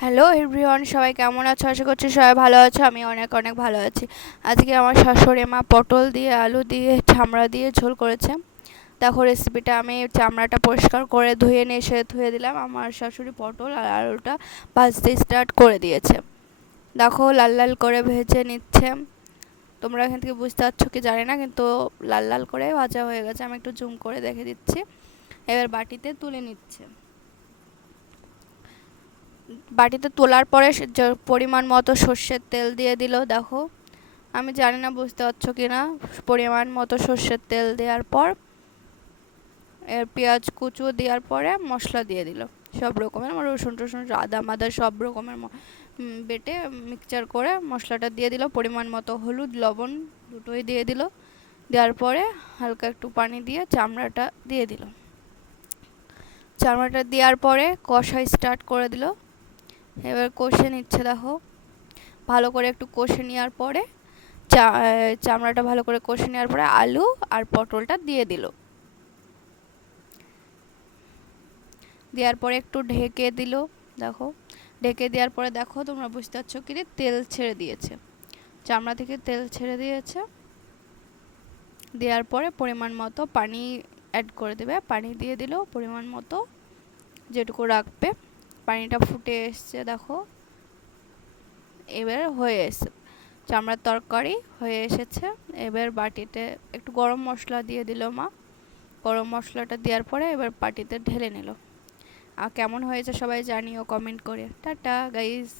Hello everyone, সবাই কেমন আছো? আশা করছি সবাই ভালো আছো। আমি অনেক অনেক ভালো আছি। আজকে আমার শাশুড়ি মা পটল দিয়ে আলু দিয়ে চামড়া দিয়ে ঝোল করেছে। দেখো রেসিপিটা। আমি চামড়াটা পরিষ্কার করে ধুয়ে নিয়ে এসে ধুয়ে দিলাম। আমার শাশুড়ি পটল আর আলুটা ভাজতে স্টার্ট করে দিয়েছে। দেখো লাল লাল করে ভেজে নিচ্ছে। তোমরা এখান থেকে বুঝতে পারছো কি জানি না, কিন্তু লাল লাল করে ভাজা হয়ে গেছে। আমি একটু জুম করে দেখে দিচ্ছি। এবার বাটিতে তুলে নিচ্ছে। বাটিতে তোলার পরে পরিমাণ মতো সর্ষের তেল দিয়ে দিল। দেখো, আমি জানি না বুঝতে পারছো কি না। পরিমাণ মতো সর্ষের তেল দেওয়ার পর এর পেঁয়াজ কুচু দেওয়ার পরে মশলা দিয়ে দিল। সব রকমের রসুন টসুন আদা মাদা সব রকমের বেটে মিক্সচার করে মশলাটা দিয়ে দিল। পরিমাণ মতো হলুদ লবণ দুটোই দিয়ে দিল। দেওয়ার পরে হালকা একটু পানি দিয়ে চামড়াটা দিয়ে দিল। চামড়াটা দেওয়ার পরে কষা স্টার্ট করে দিল। এবার কষে নিচ্ছে। দেখো ভালো করে একটু কষে নেওয়ার পরে চামড়াটা ভালো করে কষে নেওয়ার পরে আলু আর পটলটা দিয়ে দিল। দেওয়ার পরে একটু ঢেকে দিল। দেখো ঢেকে দেওয়ার পরে দেখো তোমরা বুঝতে পারছো কি তেল ছেড়ে দিয়েছে, চামড়া থেকে তেল ছেড়ে দিয়েছে। দেওয়ার পরে পরিমাণ মতো পানি অ্যাড করে দেবে। পানি দিয়ে দিল পরিমাণ মতো, যেটুকু রাখবে। পানিটা ফুটে এসছে। দেখো এবার হয়ে এসছে, চামড়ার তরকারি হয়ে এসেছে। এবার বাটিতে একটু গরম মশলা দিয়ে দিল মা। গরম মশলাটা দেওয়ার পরে এবার বাটিতে ঢেলে নিল। আর কেমন হয়েছে সবাই জানিও কমেন্ট করে। Tata guys.